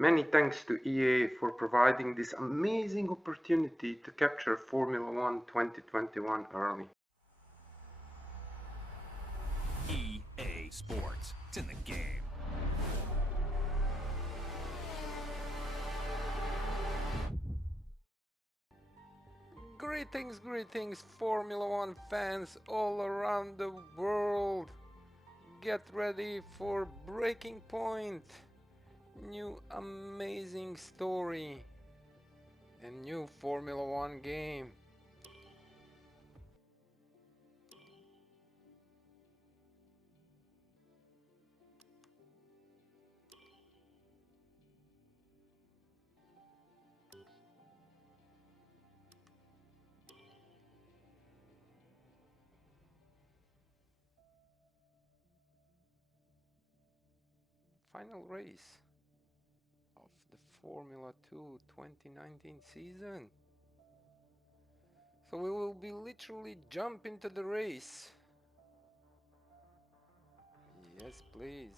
Many thanks to EA for providing this amazing opportunity to capture Formula 1 2021 early. EA Sports. It's in the game. Greetings, Formula 1 fans all around the world. Get ready for Breaking Point. New amazing story. A new Formula 1 game. Final race of the Formula 2 2019 season. So we will be literally jump into the race. Yes, please.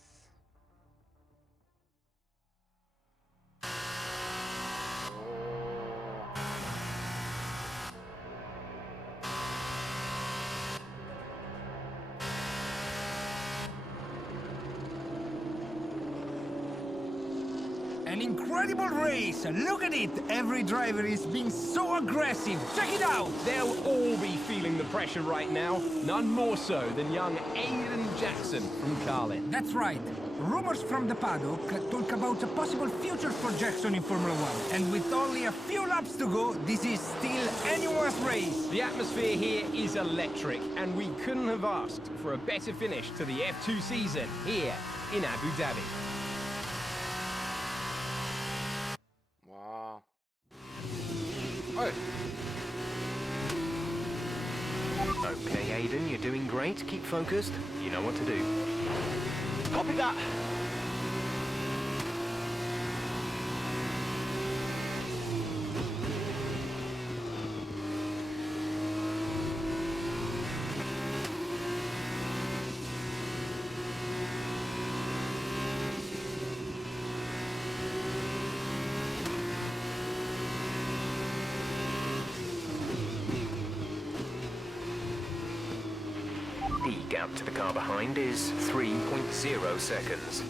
An incredible race! Look at it! Every driver is being so aggressive! Check it out! They'll all be feeling the pressure right now. None more so than young Aiden Jackson from Carlin. That's right. Rumors from the paddock talk about a possible future for Jackson in Formula 1. And with only a few laps to go, this is still anyone's race. The atmosphere here is electric, and we couldn't have asked for a better finish to the F2 season here in Abu Dhabi. Wow. Hey. Okay, Aiden, you're doing great. Keep focused. You know what to do. Copy that. The gap to the car behind is 3.0 seconds.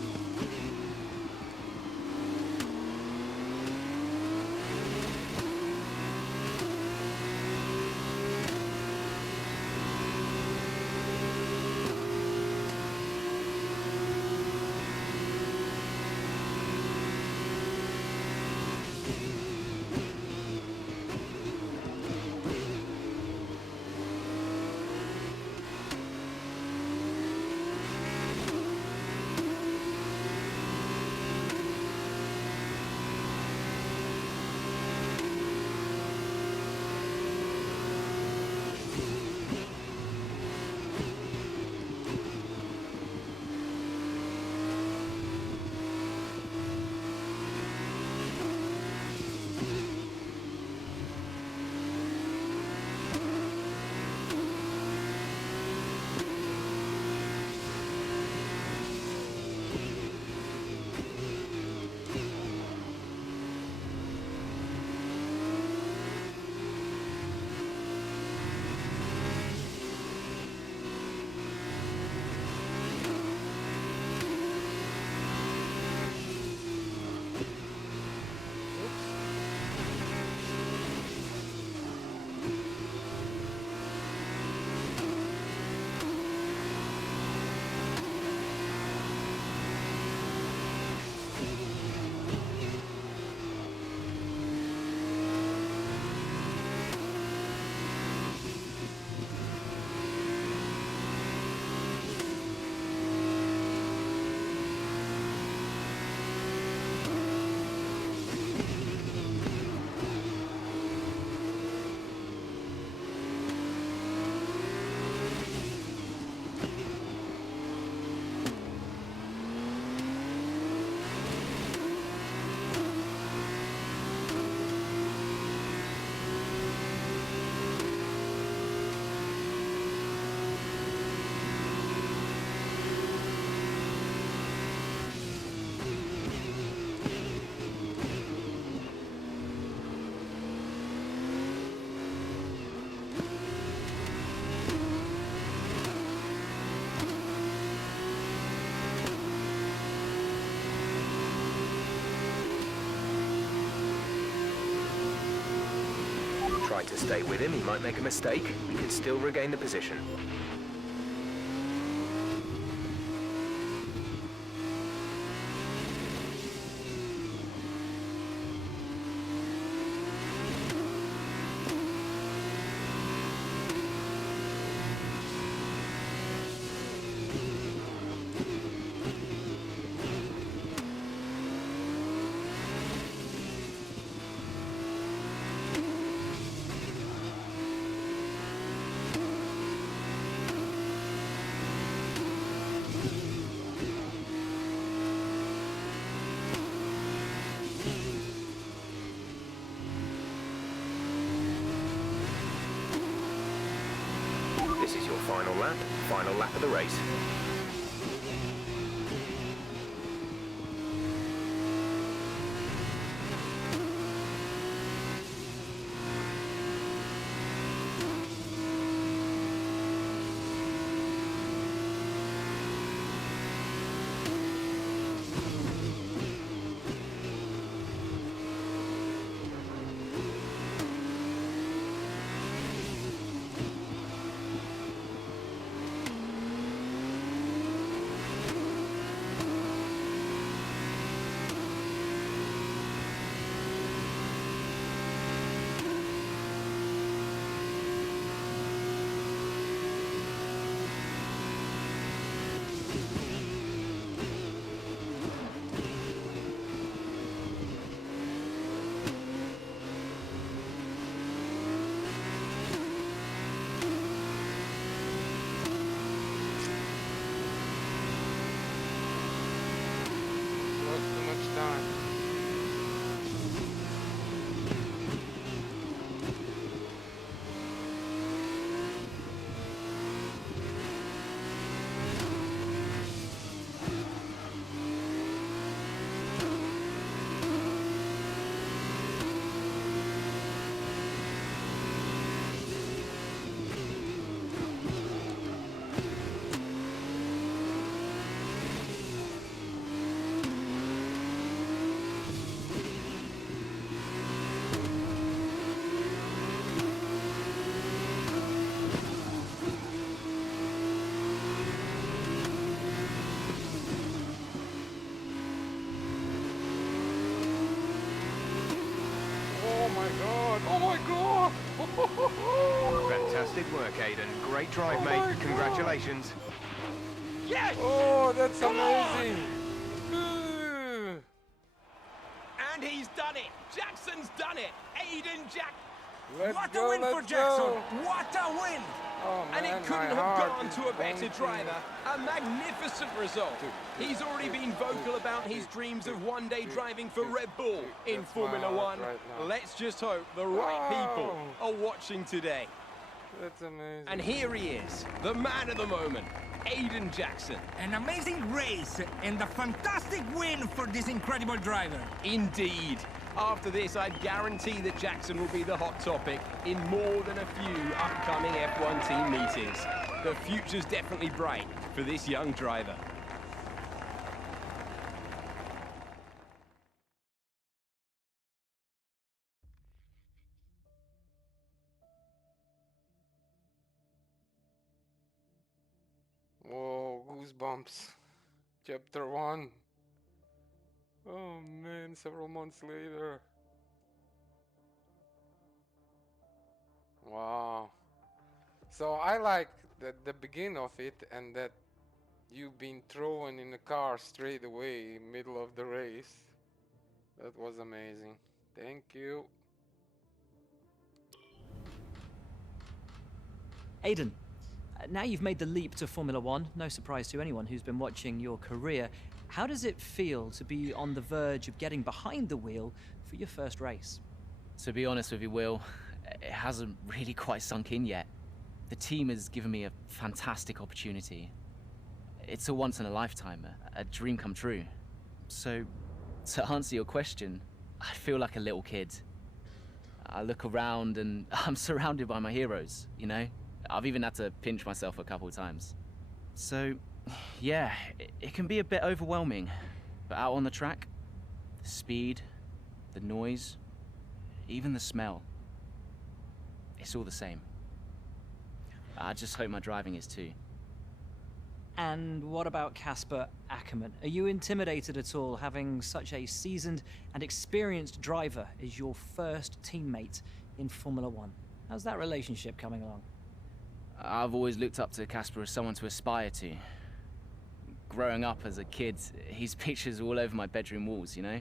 try to stay with him, he might make a mistake. We could still regain the position. This is your final lap of the race. Fantastic work, Aiden. Great drive, mate. Congratulations. Yes! Oh, that's Come on! amazing. And he's done it. Jackson's done it. Aiden Jack. Let's What go, a win for let's Jackson! go. What a win! Oh, And man, it couldn't my have heart gone is to a better pumping. driver. A magnificent result. He's already been vocal about his dreams of one day driving for Red Bull in That's my Formula heart One. right now. Let's just hope the right people Wow. are watching today. That's amazing. And here he is, the man of the moment, Aiden Jackson. An amazing race and a fantastic win for this incredible driver. Indeed. After this, I'd guarantee that Jackson will be the hot topic in more than a few upcoming F1 team meetings. The future's definitely bright for this young driver. Whoa, goosebumps. Chapter 1. Oh man, several months later. Wow. So I like the beginning of it, and that you've been thrown in a car straight away, middle of the race. That was amazing. Thank you. Aiden, now you've made the leap to Formula One, no surprise to anyone who's been watching your career. How does it feel to be on the verge of getting behind the wheel for your first race? To be honest with you, Will, it hasn't really quite sunk in yet. The team has given me a fantastic opportunity. It's a once in a lifetime, a dream come true. So, to answer your question, I feel like a little kid. I look around and I'm surrounded by my heroes, you know? I've even had to pinch myself a couple of times. So, yeah, it can be a bit overwhelming. But out on the track, the speed, the noise, even the smell. it's all the same. I just hope my driving is too. And what about Casper Ackerman? Are you intimidated at all having such a seasoned and experienced driver as your first teammate in Formula One? How's that relationship coming along? I've always looked up to Casper as someone to aspire to. Growing up as a kid, his pictures all over my bedroom walls, you know?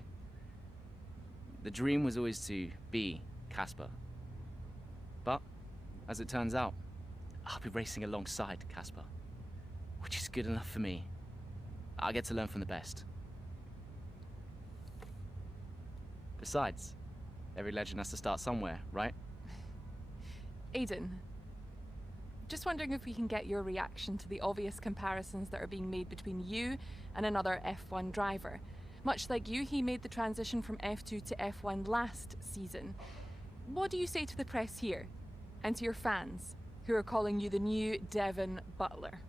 The dream was always to be Casper. But, as it turns out, I'll be racing alongside Casper, which is good enough for me. I get to learn from the best. Besides, every legend has to start somewhere, right? Aiden, just wondering if we can get your reaction to the obvious comparisons that are being made between you and another F1 driver. Much like you, he made the transition from F2 to F1 last season. What do you say to the press here, and to your fans, who are calling you the new Devon Butler?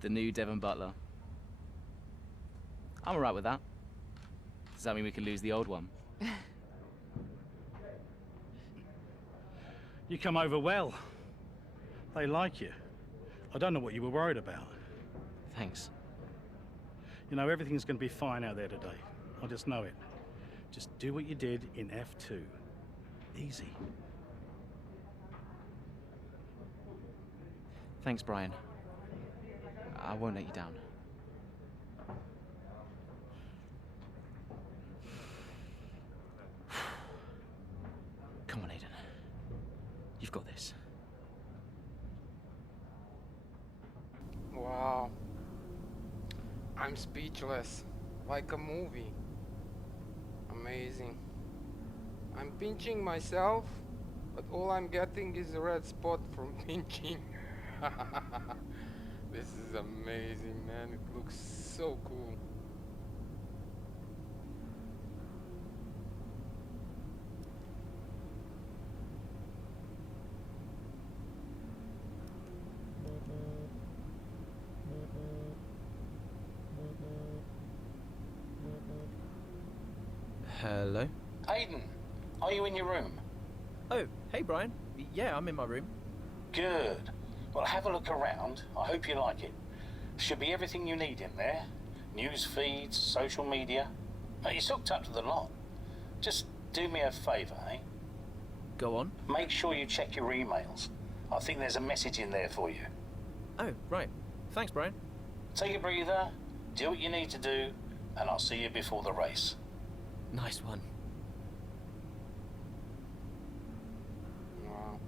The new Devon Butler. I'm alright with that. Does that mean we can lose the old one? You come over well. They like you. I don't know what you were worried about. Thanks. You know, everything's going to be fine out there today. I just know it. Just do what you did in F2. Easy. Thanks, Brian. I won't let you down. Come on, Aiden. You've got this. Wow. I'm speechless. Like a movie. Amazing. I'm pinching myself, but all I'm getting is a red spot from pinching. This is amazing, man. It looks so cool. Hello? Aiden, are you in your room? Oh, hey Brian. Yeah, I'm in my room. Good. Well, have a look around. I hope you like it. Should be everything you need in there. News feeds, social media. You're hooked up to the lot. Just do me a favour, eh? Go on. Make sure you check your emails. I think there's a message in there for you. Oh, right. Thanks, Brian. Take a breather, do what you need to do, and I'll see you before the race. Nice one. Wow.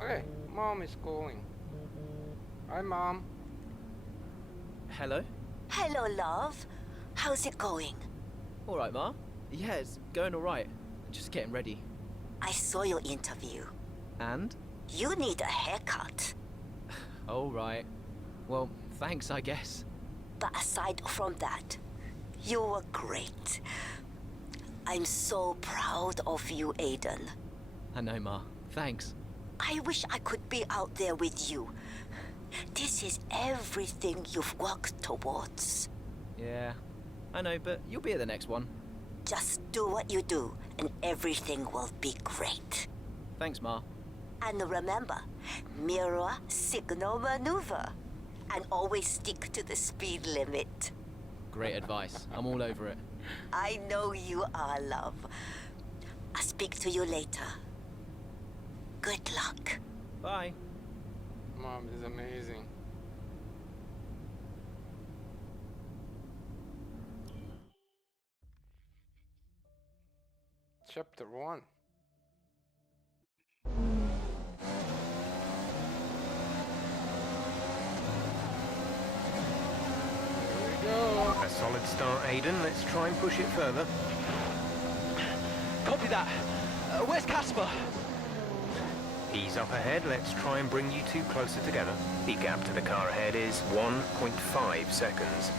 Hey, Mom is calling. Hi, Mom. Hello? Hello, love. How's it going? All right, Ma. Yeah, it's going all right. Just getting ready. I saw your interview. And? You need a haircut. All right. Well, thanks, I guess. But aside from that, you were great. I'm so proud of you, Aiden. I know, Ma. Thanks. I wish I could be out there with you. This is everything you've worked towards. Yeah, I know, but you'll be at the next one. Just do what you do, and everything will be great. Thanks, Ma. And remember, mirror signal maneuver. And always stick to the speed limit. Great advice. I'm all over it. I know you are, love. I'll speak to you later. Good luck. Bye. Mom is amazing. Chapter 1. Go. A solid start, Aiden. Let's try and push it further. Copy that. Where's Casper? He's up ahead. Let's try and bring you two closer together. The gap to the car ahead is 1.5 seconds.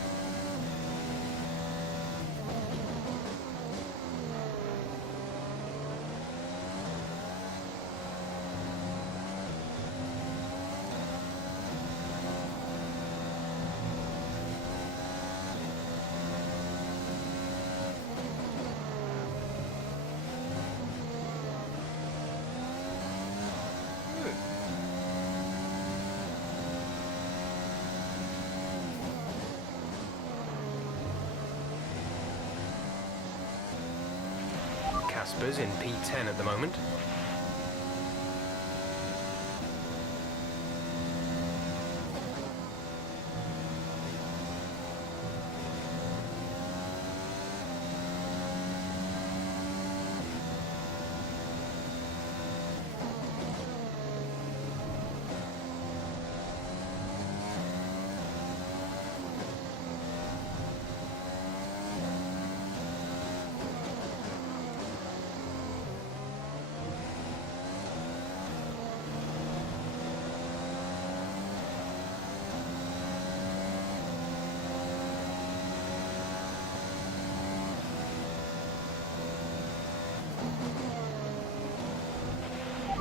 Casper's in P10 at the moment.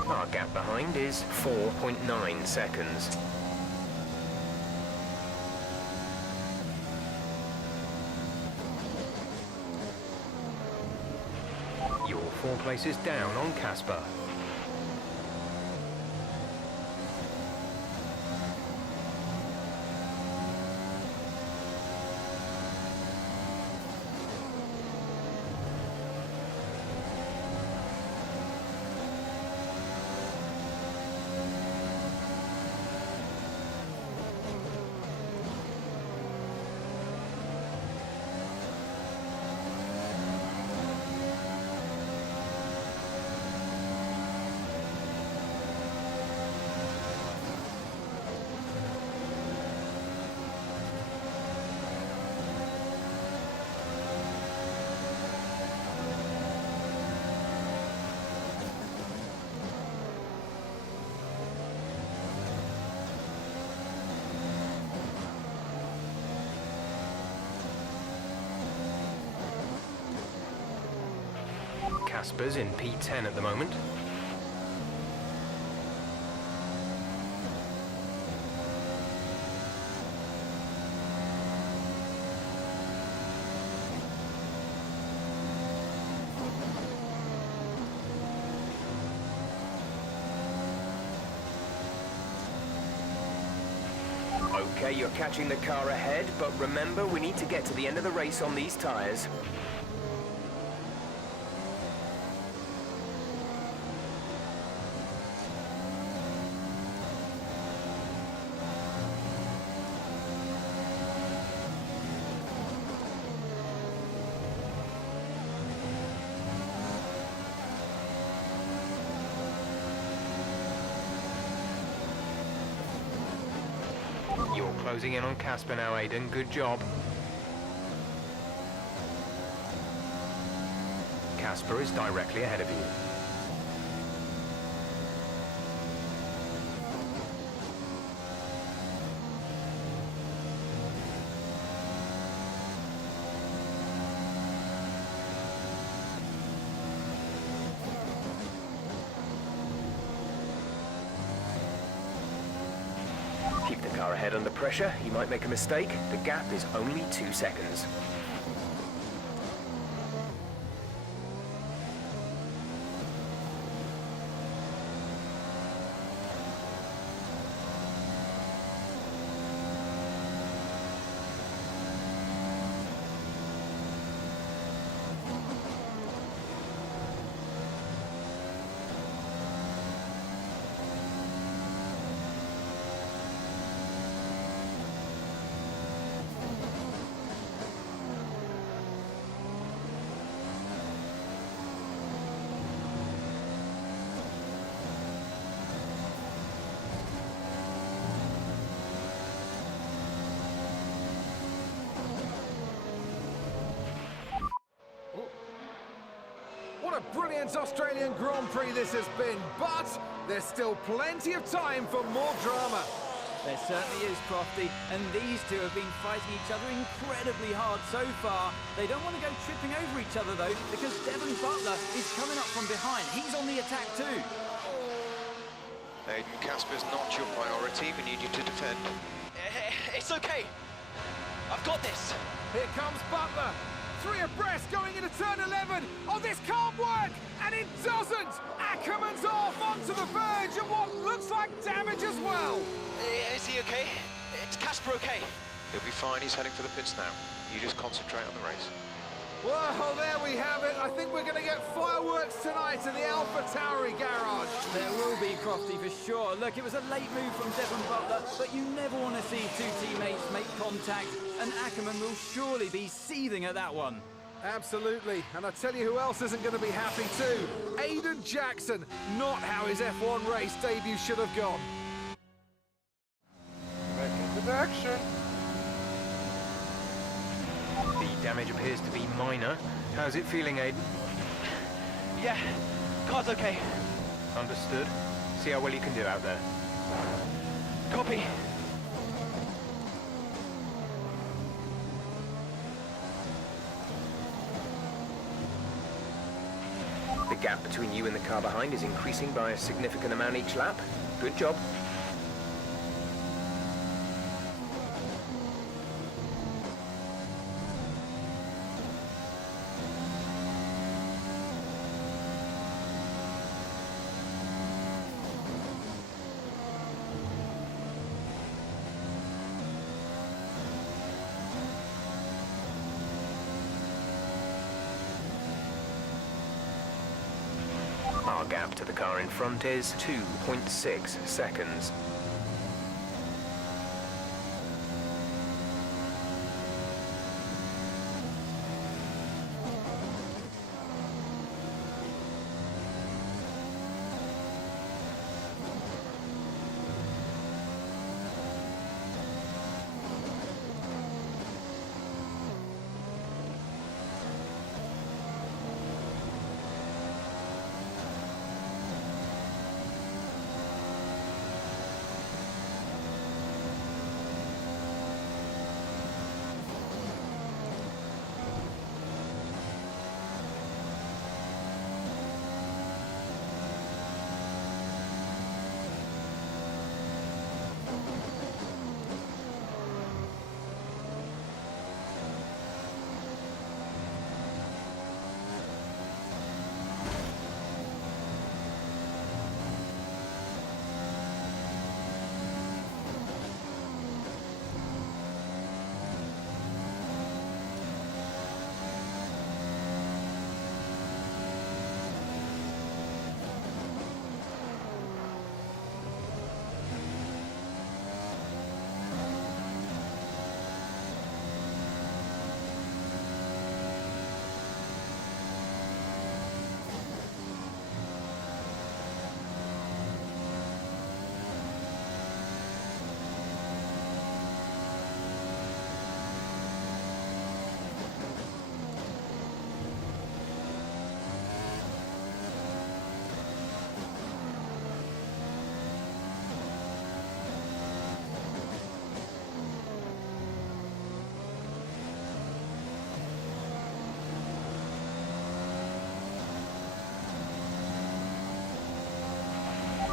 Our gap behind is 4.9 seconds. You're 4 places down on Casper. Casper's in P10 at the moment. Okay, you're catching the car ahead, but remember, we need to get to the end of the race on these tyres. You're closing in on Casper now, Aidan. Good job. Casper is directly ahead of you. Keep the car ahead under pressure. You might make a mistake. The gap is only 2 seconds. What a brilliant Australian Grand Prix this has been, but there's still plenty of time for more drama. There certainly is, Crofty, and these two have been fighting each other incredibly hard so far. They don't want to go tripping over each other, though, because Devon Butler is coming up from behind. He's on the attack, too. Aidan, Casper's not your priority. We need you to defend. It's okay. I've got this. Here comes Butler. 3 abreast going into turn 11. Oh, this can't work! And it doesn't! Ackerman's off onto the verge of what looks like damage as well. Is he okay? Is Casper okay? He'll be fine. He's heading for the pits now. You just concentrate on the race. Well, there we have it. I think we're going to get fireworks tonight in the AlphaTauri garage. There will be, Crofty, for sure. Look, it was a late move from Devon Butler, but you never want to see two teammates make contact, and Ackerman will surely be seething at that one. Absolutely, and I tell you who else isn't going to be happy too. Aiden Jackson. Not how his F1 race debut should have gone. Back into action. The damage appears to be minor. How's it feeling, Aiden? Yeah, car's okay. Understood. See how well you can do out there. Copy. The gap between you and the car behind is increasing by a significant amount each lap. Good job. Our gap to the car in front is 2.6 seconds.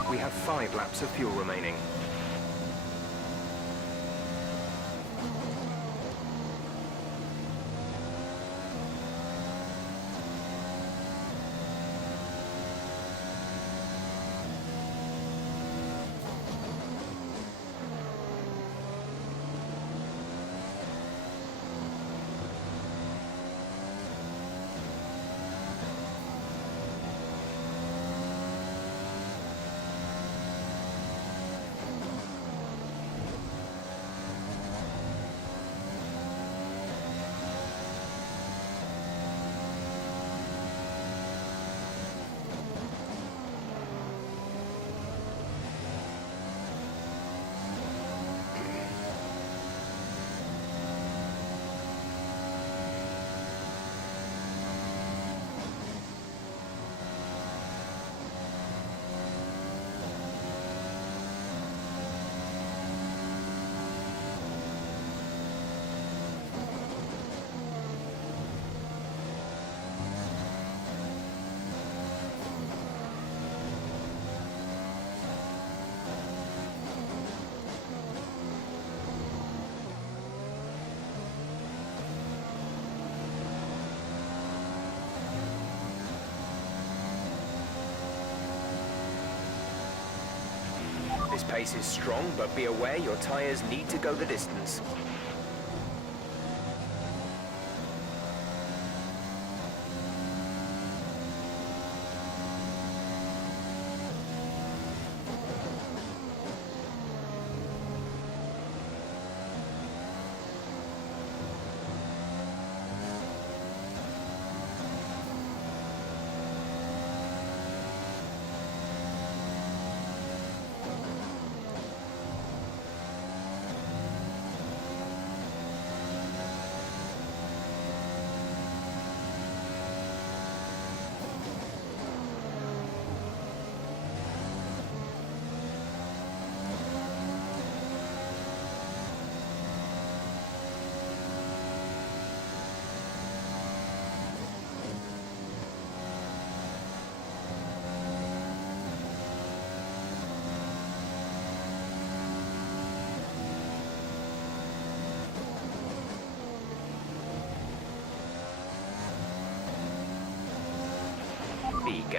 We have 5 laps of fuel remaining. This pace is strong, but be aware your tyres need to go the distance.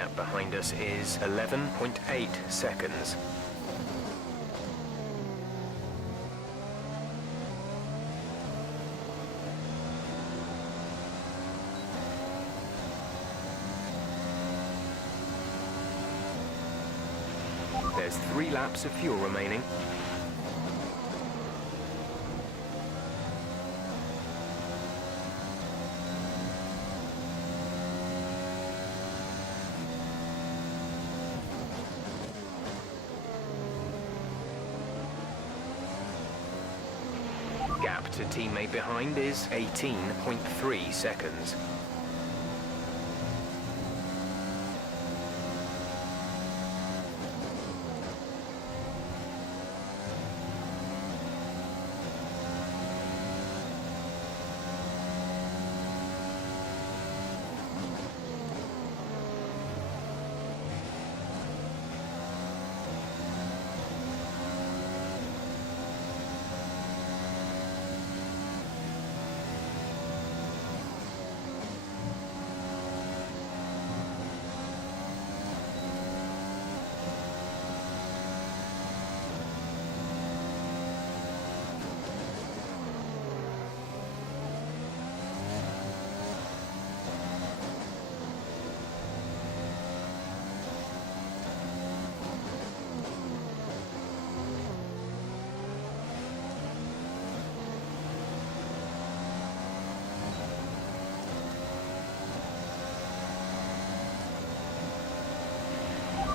gap behind us is 11.8 seconds. There's 3 laps of fuel remaining. Gap to teammate behind is 18.3 seconds.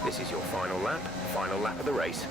This is your final lap of the race.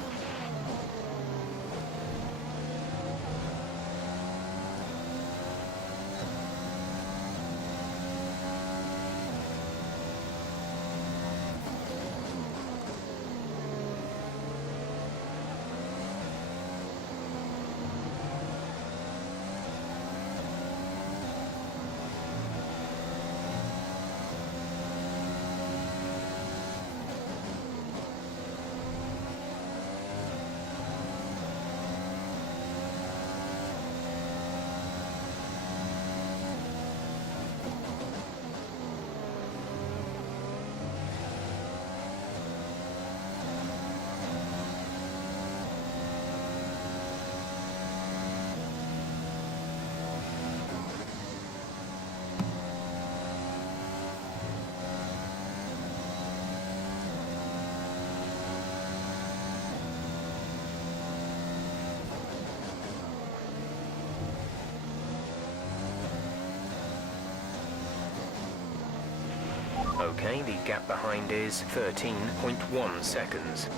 Okay, the gap behind is 13.1 seconds.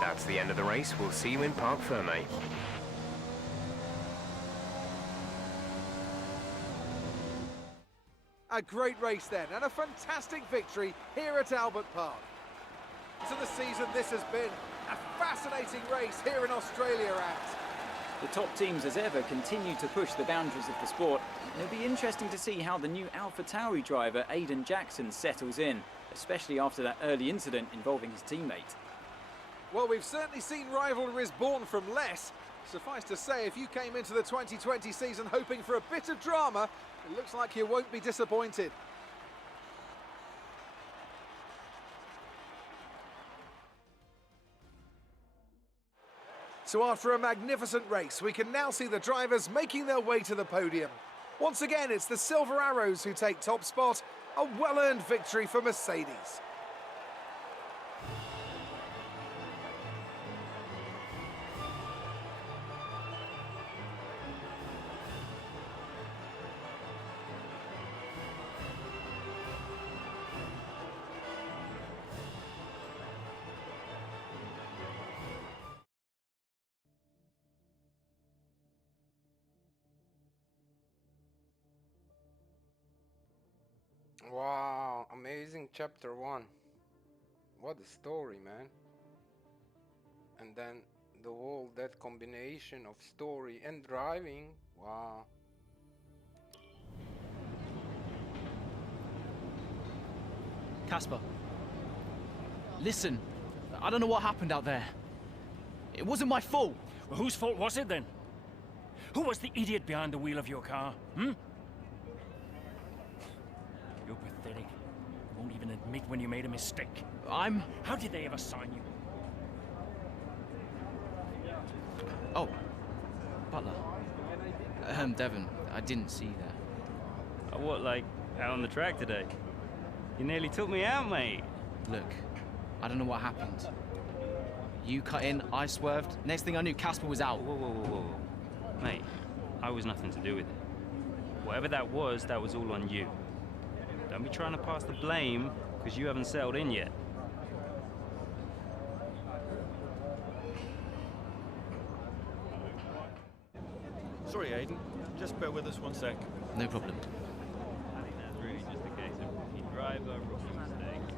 That's the end of the race. We'll see you in Parc Ferme. A great race then, and a fantastic victory here at Albert Park. To the season, this has been a fascinating race here in Australia at. The top teams as ever continue to push the boundaries of the sport. It'll be interesting to see how the new AlphaTauri driver Aiden Jackson settles in, especially after that early incident involving his teammate. Well, we've certainly seen rivalries born from less. Suffice to say, if you came into the 2020 season hoping for a bit of drama, it looks like you won't be disappointed. So after a magnificent race, we can now see the drivers making their way to the podium. Once again, it's the Silver Arrows who take top spot, a well-earned victory for Mercedes. Wow, amazing chapter 1. What a story, man. And then the whole that combination of story and driving. Wow. Casper, Listen, I don't know what happened out there. It wasn't my fault. Well, whose fault was it then? Who was the idiot behind the wheel of your car, hmm? You're pathetic. You won't even admit when you made a mistake. How did they ever sign you? Oh, Butler. Devon, I didn't see that. What, like, out on the track today? You nearly took me out, mate. Look, I don't know what happened. You cut in, I swerved. Next thing I knew, Casper was out. Whoa. Mate, I was nothing to do with it. Whatever that was all on you. Don't be trying to pass the blame, because you haven't settled in yet. Sorry, Aiden. Just bear with us one sec. No problem. I think that's really just a case of rookie driver, rookie mistakes.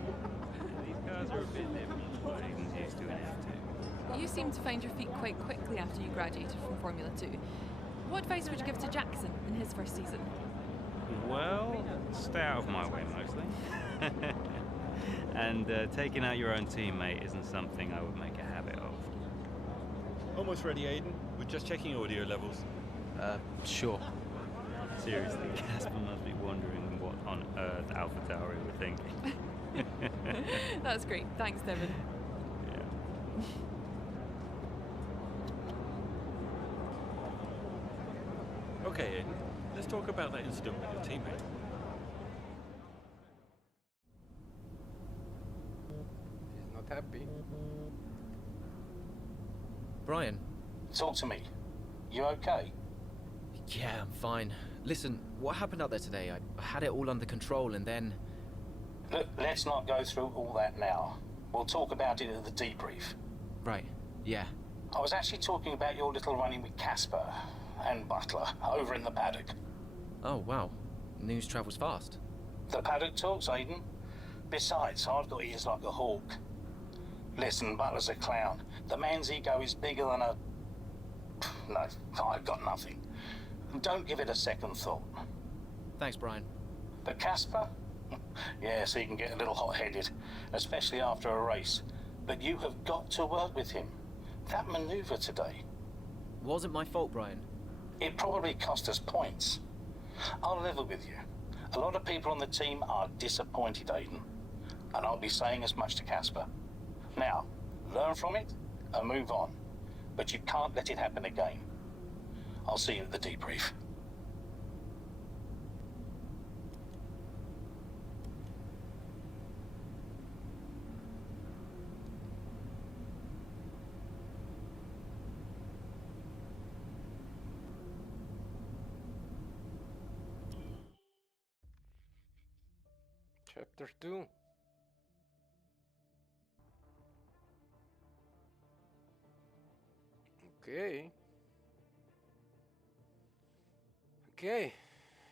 These cars are a bit different from what Aiden's used to in F2. You seem to find your feet quite quickly after you graduated from Formula 2. What advice would you give to Jackson in his first season? Well, stay out of my way mostly. And taking out your own teammate isn't something I would make a habit of. Almost ready, Aiden. We're just checking audio levels. Sure. Seriously, Casper must be wondering what on earth AlphaTauri were thinking. That's great. Thanks, Devon. Yeah. Okay, Aiden. Let's talk about that incident with your teammate. He's not happy. Brian. Talk to me. You okay? Yeah, I'm fine. Listen, what happened out there today? I had it all under control and then... Look, let's not go through all that now. We'll talk about it at the debrief. Right, yeah. I was actually talking about your little run-in with Casper and Butler over in the paddock. Oh, wow. News travels fast. The paddock talks, Aiden. Besides, I've got ears like a hawk. Listen, Butler's a clown. The man's ego is bigger than a... No, I've got nothing. Don't give it a second thought. Thanks, Brian. But Casper? Yes, he can get a little hot-headed, especially after a race. But you have got to work with him. That maneuver today... Wasn't my fault, Brian. It probably cost us points. I'll level with you. A lot of people on the team are disappointed, Aiden. And I'll be saying as much to Casper. Now, learn from it and move on. But you can't let it happen again. I'll see you at the debrief. Chapter 2. Okay. Okay,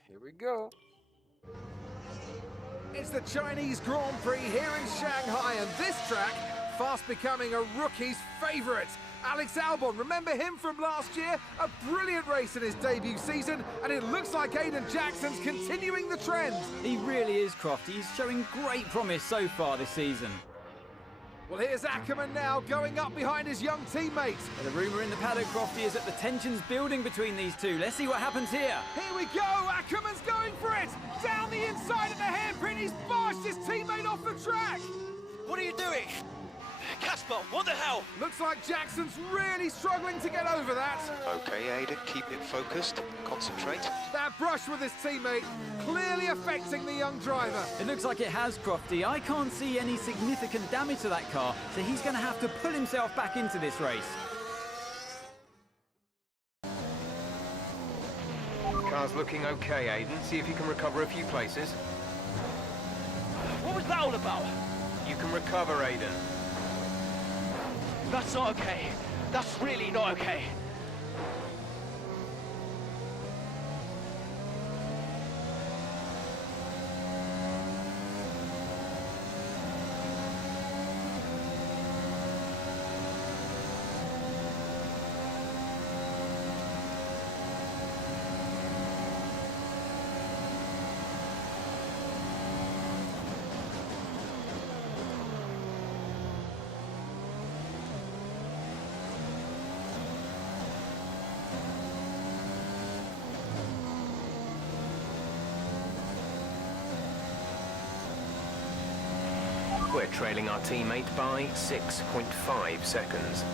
here we go. It's the Chinese Grand Prix here in Shanghai, and this track fast becoming a rookie's favourite. Alex Albon, remember him from last year? A brilliant race in his debut season, and it looks like Aiden Jackson's continuing the trend. He really is, Crofty. He's showing great promise so far this season. Well, here's Ackerman now, going up behind his young teammate. The rumour in the paddock, Crofty, is that the tension's building between these two. Let's see what happens here. Here we go, Ackerman's going for it! Down the inside of the hairpin, he's bashed his teammate off the track! What are you doing? Casper, what the hell? Looks like Jackson's really struggling to get over that. Okay, Aiden, keep it focused. Concentrate. That brush with his teammate clearly affecting the young driver. It looks like it has, Crofty. I can't see any significant damage to that car, so he's going to have to pull himself back into this race. Car's looking okay, Aiden. See if you can recover a few places. What was that all about? You can recover, Aiden. That's not okay. That's really not okay. trailing our teammate by 6.5 seconds.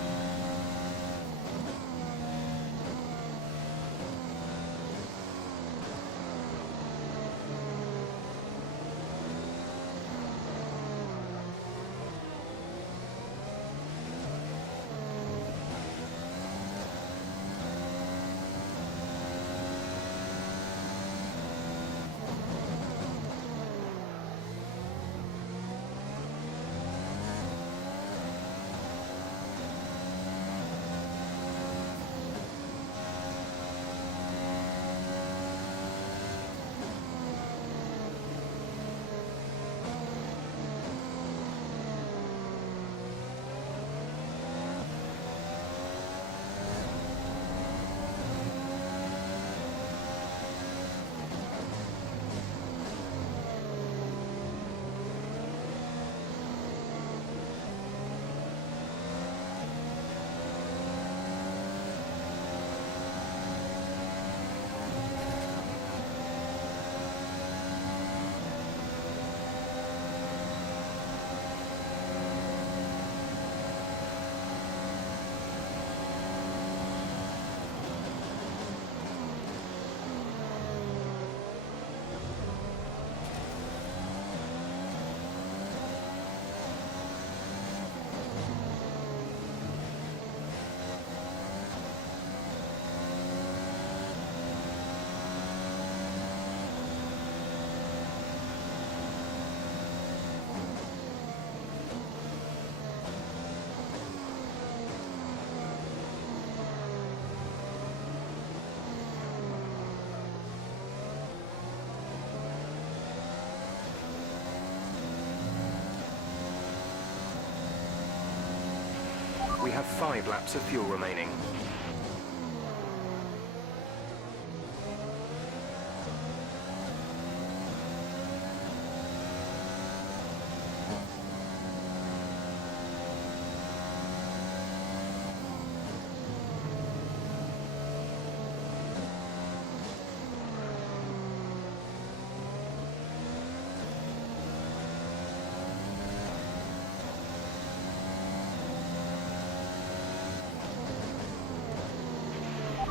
We have 5 laps of fuel remaining.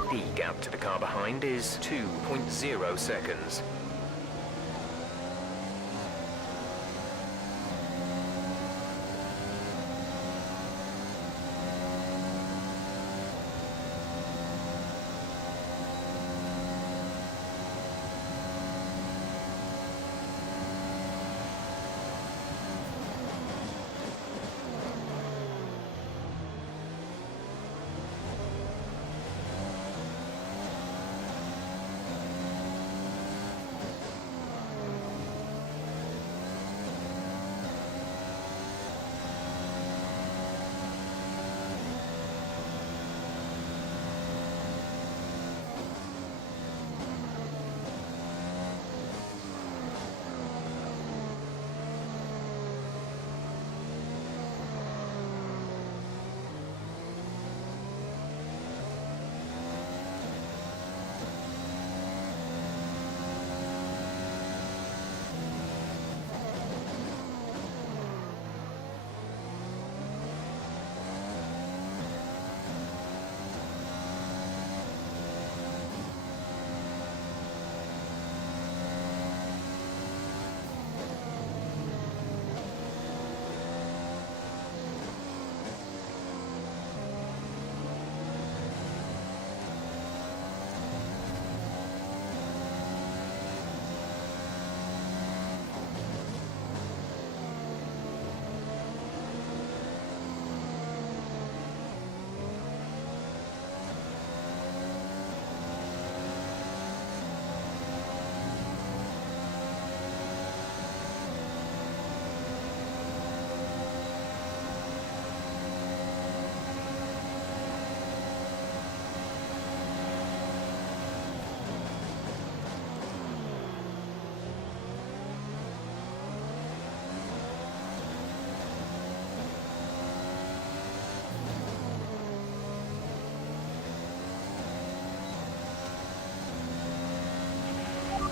The gap to the car behind is 2.0 seconds.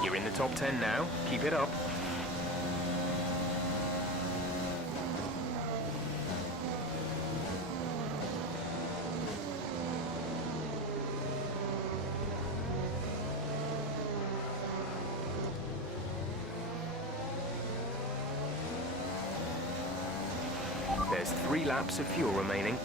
You're in the top 10 now. Keep it up. 3 laps of fuel remaining.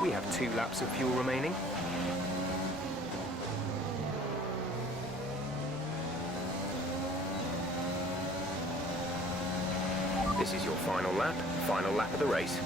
We have 2 laps of fuel remaining. This is your final lap of the race.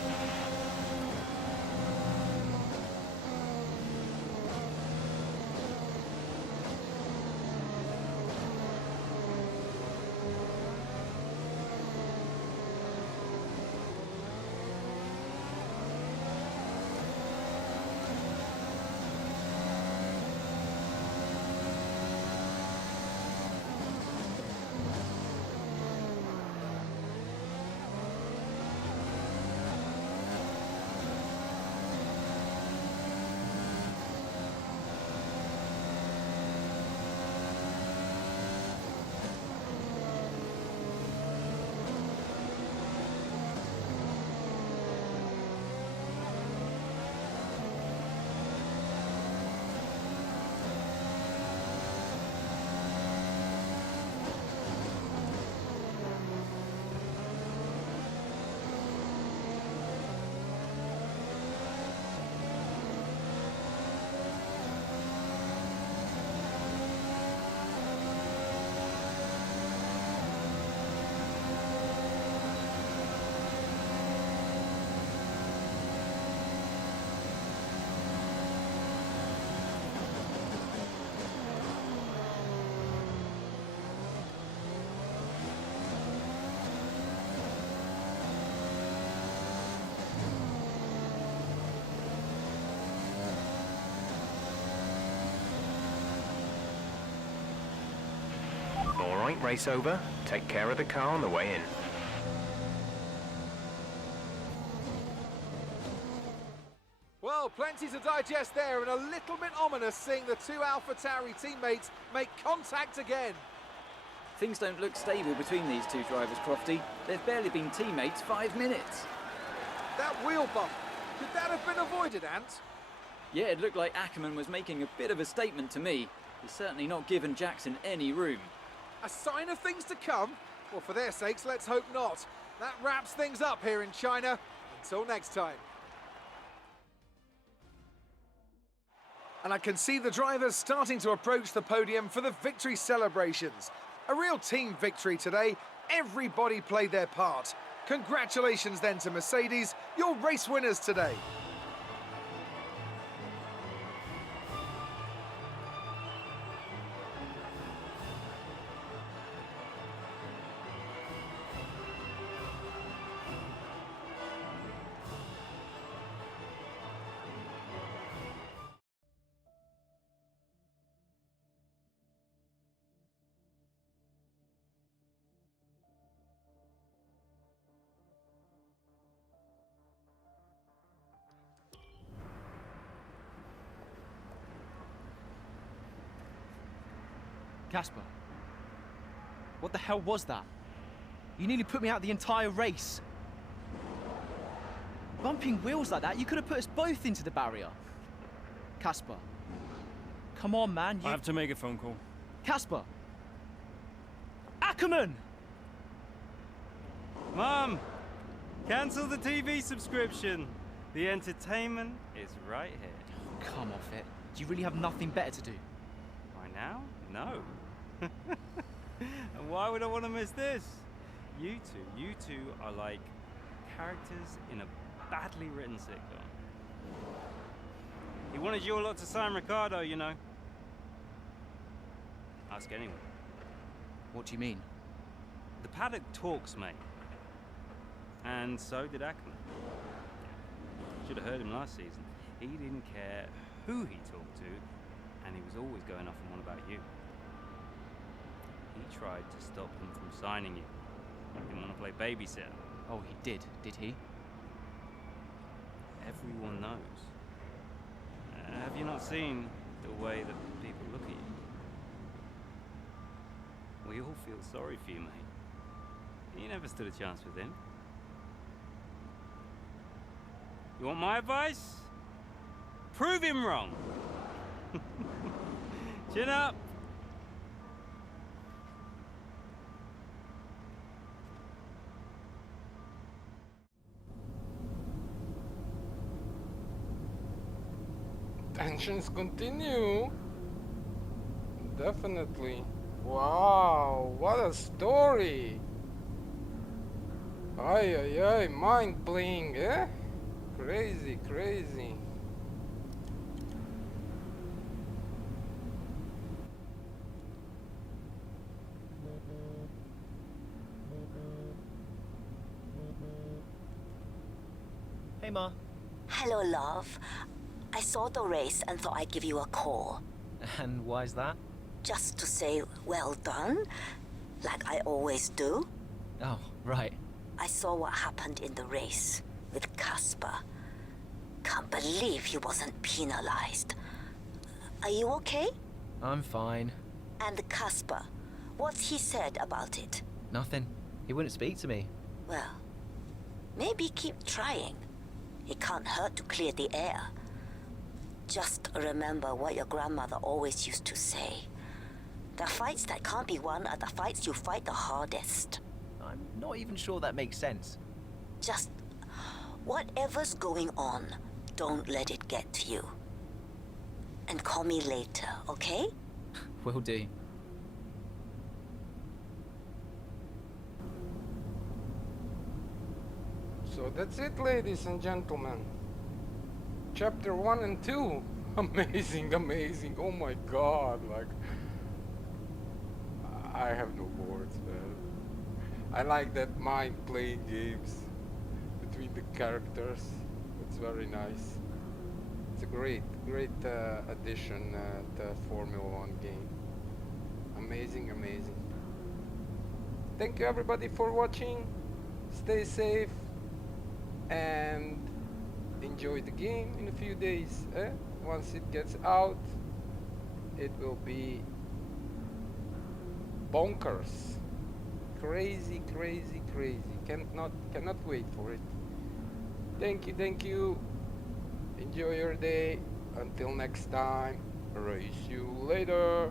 Alright, race over. Take care of the car on the way in. Well, plenty to digest there, and a little bit ominous seeing the 2 AlphaTauri teammates make contact again. Things don't look stable between these two drivers, Crofty. They've barely been teammates 5 minutes. That wheel bump. Could that have been avoided, Ant? Yeah, it looked like Ackerman was making a bit of a statement to me. He's certainly not given Jackson any room. A sign of things to come? Well, for their sakes, let's hope not. That wraps things up here in China. Until next time. And I can see the drivers starting to approach the podium for the victory celebrations. A real team victory today. Everybody played their part. Congratulations then to Mercedes, your race winners today. Casper, what the hell was that? You nearly put me out the entire race. Bumping wheels like that, you could have put us both into the barrier. Casper, come on, man. I have to make a phone call. Casper! Ackerman! Mom, cancel the TV subscription. The entertainment is right here. Come off it. Do you really have nothing better to do? Right now? No. And why would I want to miss this? You two are like characters in a badly written sitcom. He wanted you lot to sign Ricardo, you know. Ask anyone. What do you mean? The paddock talks, mate. And so did Ackerman. Should have heard him last season. He didn't care who he talked to, and he was always going off and on about you. He tried to stop them from signing you. He didn't want to play babysitter. Oh, he did he? Everyone knows. Have you not seen the way that people look at you? We all feel sorry for you, mate. You never stood a chance with him. You want my advice? Prove him wrong. Chin up. Tensions continue. Definitely. Wow, what a story. Ay, mind blowing, eh? Crazy, crazy. Hey, Ma. Hello, love. I saw the race and thought I'd give you a call. And why's that? Just to say well done, like I always do. Oh, right. I saw what happened in the race with Casper. Can't believe he wasn't penalized. Are you okay? I'm fine. And Casper, what's he said about it? Nothing. He wouldn't speak to me. Well, maybe keep trying. It can't hurt to clear the air. Just remember what your grandmother always used to say. The fights that can't be won are the fights you fight the hardest. I'm not even sure that makes sense. Just whatever's going on, don't let it get to you. And call me later, okay? Will do. So that's it, ladies and gentlemen. Chapter 1 and 2. Amazing, amazing. Oh my god, like... I have no words, man. I like that mind-playing games between the characters. It's very nice. It's a great addition to Formula 1 game. Amazing, amazing. Thank you everybody for watching. Stay safe and enjoy the game in a few days. Once it gets out, it will be bonkers. Crazy, crazy, crazy. Cannot wait for it. Thank you. Enjoy your day. Until next time, race you later.